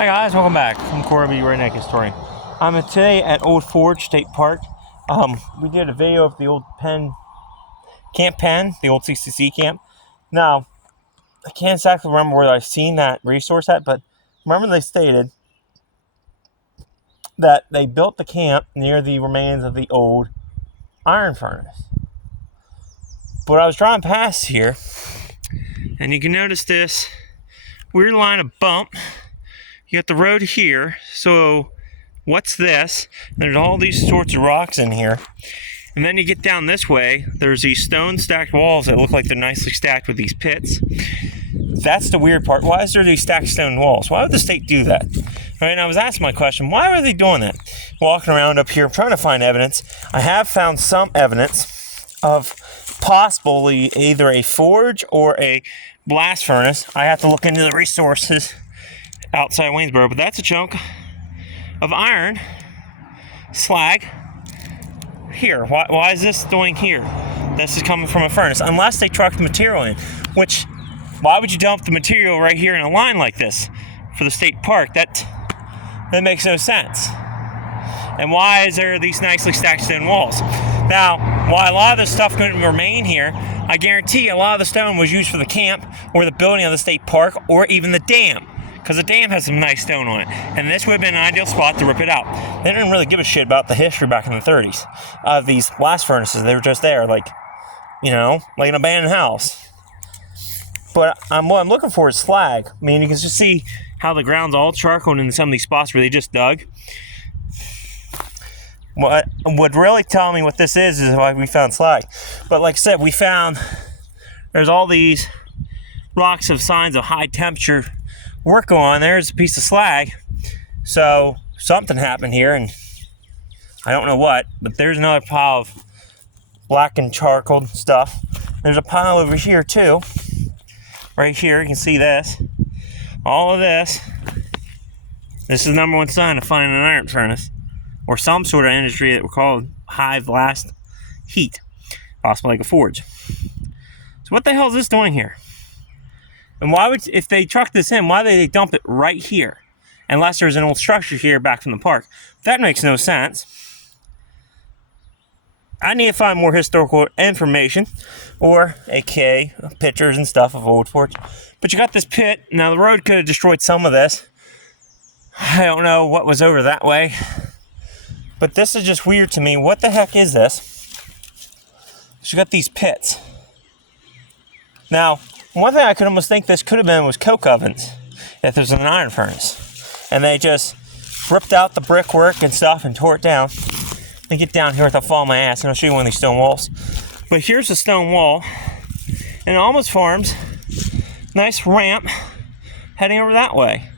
Hi guys, welcome back. I'm Corby, Redneck Historian. I'm today at Old Forge State Park. We did a video of the old camp pen, the old CCC camp. Now, I can't exactly remember where I've seen that resource at, but remember they stated that they built the camp near the remains of the old iron furnace. But I was driving past here, and you can notice this weird line of bump. You got the road here, so what's this? There's all these sorts of rocks in here. And then you get down this way, there's these stone stacked walls that look like they're nicely stacked with these pits. That's the weird part. Why is there these stacked stone walls? Why would the state do that? Right, and I was asking my question, why are they doing that? Walking around up here, trying to find evidence. I have found some evidence of possibly either a forge or a blast furnace. I have to look into the resources outside Waynesboro, but that's a chunk of iron slag here. Why is this doing here? This is coming from a furnace, unless they trucked the material in, which, why would you dump the material right here in a line like this for the state park? That makes no sense. And why is there these nicely stacked stone walls? Now, while a lot of this stuff couldn't remain here, I guarantee a lot of the stone was used for the camp or the building of the state park or even the dam, because the dam has some nice stone on it, and this would have been an ideal spot to rip it out. They didn't really give a shit about the history back in the 30s of these blast furnaces. They were just there, like, you know, like an abandoned house. But what I'm looking for is slag. I mean, you can just see how the ground's all charcoal in some of these spots where they just dug. What would really tell me what this is why we found slag. But like I said, we found there's all these rocks of signs of high temperature work going on. There's a piece of slag. So something happened here, and I don't know what, but there's another pile of black and charcoal stuff. There's a pile over here too. Right here, you can see this. All of this. This is the number one sign of finding an iron furnace or some sort of industry that we call high blast heat, possibly like a forge. So what the hell is this doing here? And why would, if they truck this in, why did they dump it right here? Unless there's an old structure here back from the park. That makes no sense. I need to find more historical information, or aka pictures and stuff of Old Forge. But you got this pit. Now the road could have destroyed some of this. I don't know what was over that way. But this is just weird to me. What the heck is this? So you got these pits. Now, one thing I could almost think this could have been was coke ovens, if there's an iron furnace. And they just ripped out the brickwork and stuff and tore it down. Let me get down here without falling my ass, and I'll show you one of these stone walls. But here's a stone wall, and it almost forms a nice ramp heading over that way.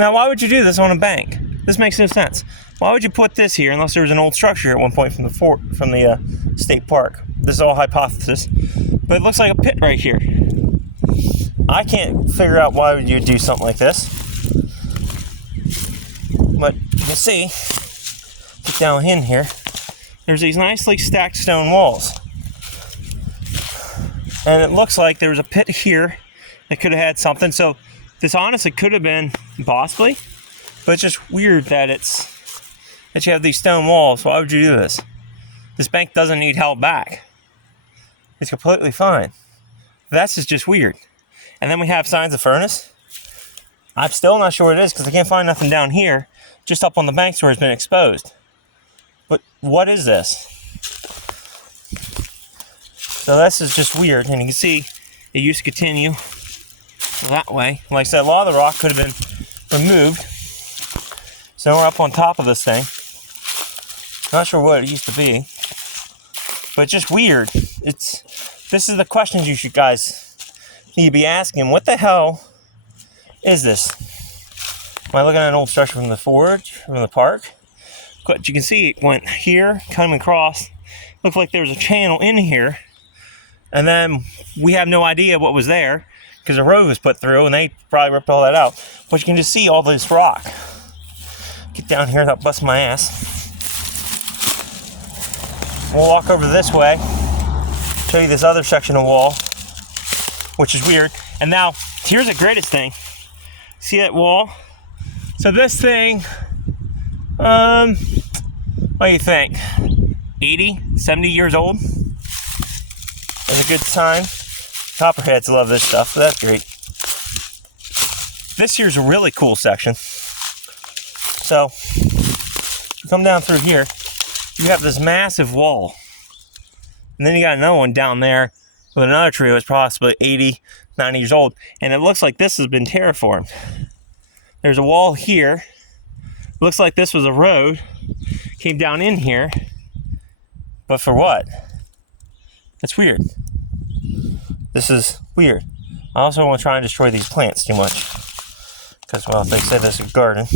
Now, why would you do this on a bank? This makes no sense. Why would you put this here unless there was an old structure at one point from the state park? This is all hypothesis, but it looks like a pit right here. I can't figure out why would you do something like this. But you can see, get down in here, there's these nicely stacked stone walls. And it looks like there was a pit here that could have had something. So this honestly could have been possibly, but it's just weird that you have these stone walls. Why would you do this? This bank doesn't need held back. It's completely fine. That's just weird. And then we have signs of furnace. I'm still not sure what it is because I can't find nothing down here, just up on the banks where it's been exposed. But what is this? So this is just weird, and you can see it used to continue that way. Like I said, a lot of the rock could have been removed. So we're up on top of this thing. Not sure what it used to be, but it's just weird. This is the questions you guys need to be asking. What the hell is this? Am I looking at an old structure from the forge, from the park? But you can see it went here, coming across. Looked like there was a channel in here. And then we have no idea what was there because the road was put through and they probably ripped all that out. But you can just see all this rock. Get down here without busting my ass. We'll walk over this way, show you this other section of wall, which is weird. And now, here's the greatest thing. See that wall? So this thing, what do you think? 80, 70 years old? That's a good sign. Copperheads love this stuff, so that's great. This here's a really cool section. So, you come down through here, you have this massive wall. And then you got another one down there with another tree that's possibly 80, 90 years old. And it looks like this has been terraformed. There's a wall here. Looks like this was a road. Came down in here. But for what? That's weird. This is weird. I also don't want to try and destroy these plants too much. Because, well, they said this is a garden.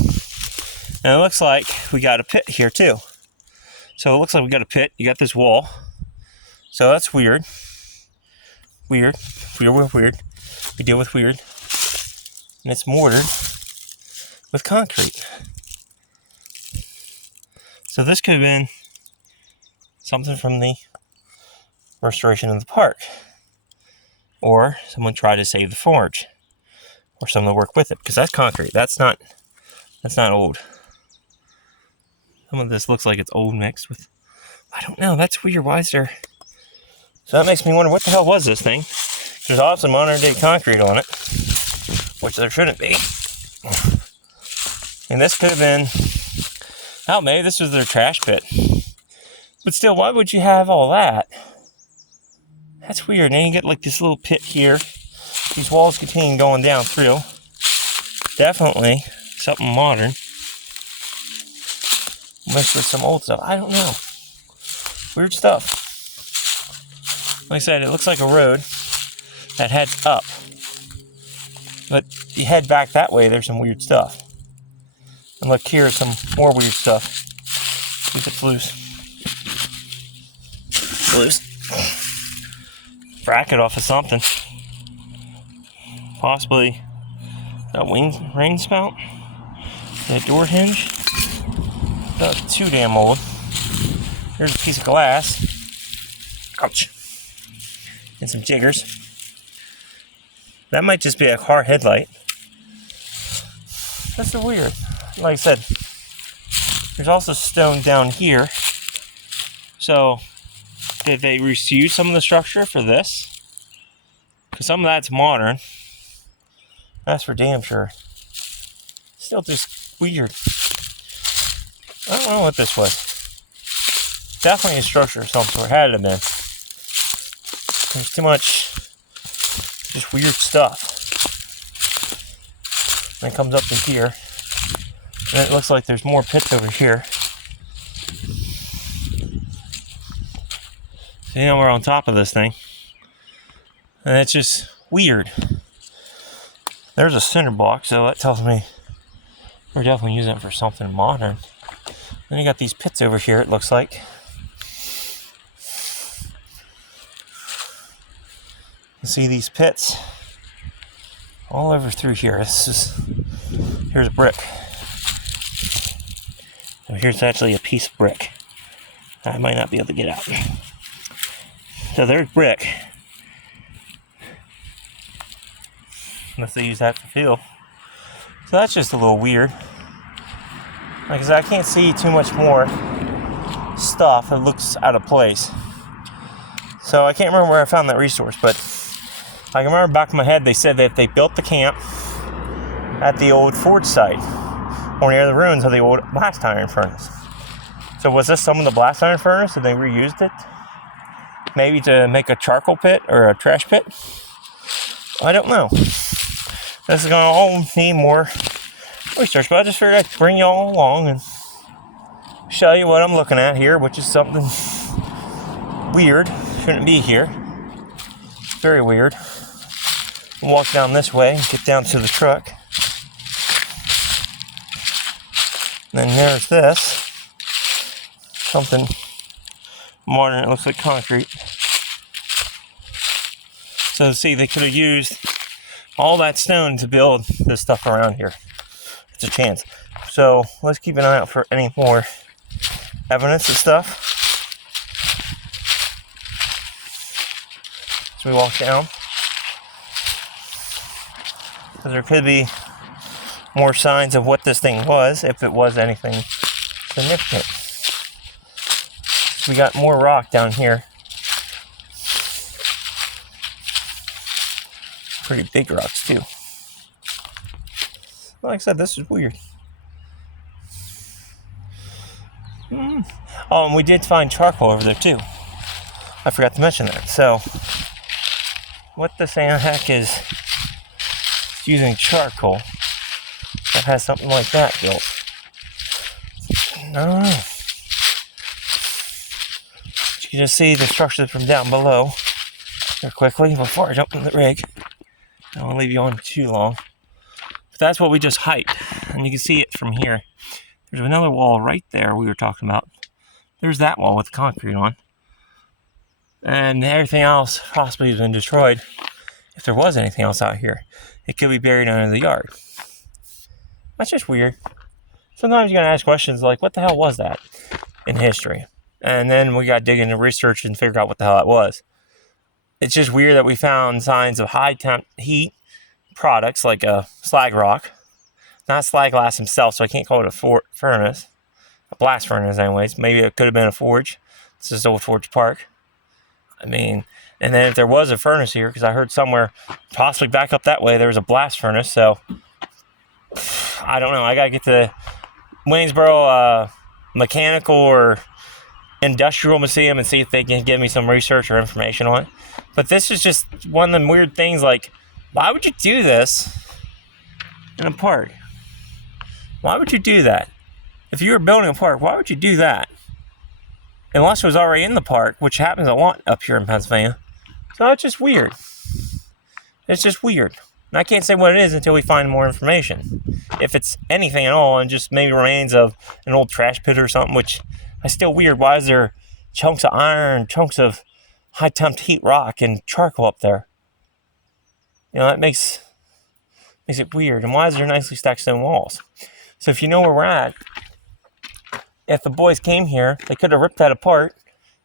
And it looks like we got a pit here too. So it looks like we got a pit. You got this wall. So that's weird. Weird. Weird. We deal with weird. And it's mortared with concrete. So this could have been something from the restoration of the park. Or someone tried to save the forge. Or someone to work with it. Because that's concrete. That's not old. Some of this looks like it's old mixed with... I don't know. That's weird. Why is there... So that makes me wonder, what the hell was this thing? There's awesome modern day concrete on it. Which there shouldn't be. And this could have been... Oh, maybe this was their trash pit. But still, why would you have all that? That's weird. And then you get like this little pit here. These walls continue going down through. Definitely something modern. Mixed with some old stuff. I don't know. Weird stuff. Like I said, it looks like a road that heads up. But you head back that way, there's some weird stuff. And look, here's some more weird stuff. See if it's loose. Loose. Bracket off of something. Possibly a rain spout. A door hinge. Not too damn old. Here's a piece of glass. Ouch. And some jiggers. That might just be a car headlight. That's so weird. Like I said, there's also stone down here. So, did they reuse some of the structure for this? Because some of that's modern. That's for damn sure. Still just weird. I don't know what this was. Definitely a structure of some sort. Had to have been. There's too much just weird stuff. And it comes up to here. And it looks like there's more pits over here. So you know we're on top of this thing. And it's just weird. There's a cinder block, so that tells me we're definitely using it for something modern. Then you got these pits over here, it looks like. You see these pits all over through here. Here's a brick. So here's actually a piece of brick. I might not be able to get out. So there's brick. Unless they use that for fuel. So that's just a little weird. Like I said, I can't see too much more stuff that looks out of place. So I can't remember where I found that resource, but I can remember back in my head they said that they built the camp at the old forge site, or near the ruins of the old blast iron furnace. So was this some of the blast iron furnace and they reused it? Maybe to make a charcoal pit or a trash pit? I don't know. This is going to all need more research, but I just figured I'd bring you all along and show you what I'm looking at here, which is something weird. Shouldn't be here. Very weird. We'll walk down this way and get down to the truck. And then there's this. Something modern. It looks like concrete. So see, they could have used all that stone to build this stuff around here. It's a chance. So let's keep an eye out for any more evidence of stuff. So we walk down. Because there could be more signs of what this thing was, if it was anything significant. We got more rock down here. Pretty big rocks too. Like I said, this is weird. Oh, and we did find charcoal over there too. I forgot to mention that. So, what the heck is using charcoal that has something like that built? No. You can just see the structure from down below here quickly before I jump in the rig. I won't leave you on too long. But that's what we just hiked, and you can see it from here. There's another wall right there we were talking about. There's that wall with concrete on. And everything else possibly has been destroyed. If there was anything else out here, it could be buried under the yard. That's just weird. Sometimes you gotta ask questions like, what the hell was that in history? And then we gotta dig into research and figure out what the hell that was. It's just weird that we found signs of high temp heat products like a slag rock. Not slag glass himself, so I can't call it a furnace. A blast furnace anyways. Maybe it could have been a forge. This is Old Forge Park. I mean, and then if there was a furnace here, because I heard somewhere, possibly back up that way, there was a blast furnace, so I don't know. I gotta get to Waynesboro Mechanical or Industrial Museum and see if they can give me some research or information on it. But this is just one of them weird things, like, why would you do this in a park? Why would you do that? If you were building a park, why would you do that? Unless it was already in the park, which happens a lot up here in Pennsylvania. So it's just weird. It's just weird. And I can't say what it is until we find more information. If it's anything at all, and just maybe remains of an old trash pit or something, which is still weird. Why is there chunks of iron, chunks of high temp heat rock and charcoal up there? You know, that makes it weird. And why is there nicely stacked stone walls? So if you know where we're at, if the boys came here, they could have ripped that apart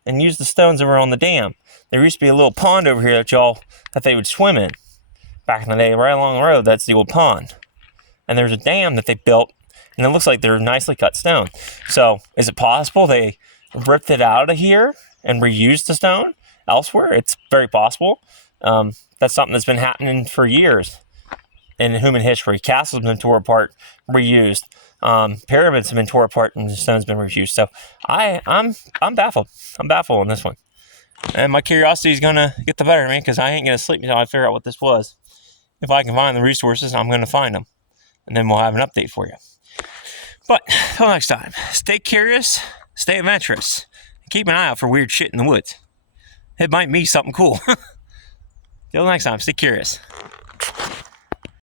and used the stones that were on the dam. There used to be a little pond over here that they would swim in back in the day, right along the road. That's the old pond. And there's a dam that they built, and it looks like they're nicely cut stone. So is it possible they ripped it out of here and reused the stone elsewhere? It's very possible. That's something that's been happening for years in human history. Castles have been torn apart, reused. Pyramids have been torn apart and the stone's been reused. So I'm baffled. I'm baffled on this one. And my curiosity is going to get the better of me, because I ain't going to sleep until I figure out what this was. If I can find the resources, I'm going to find them. And then we'll have an update for you. But until next time, stay curious, stay adventurous, and keep an eye out for weird shit in the woods. It might be something cool. Till next time, stay curious.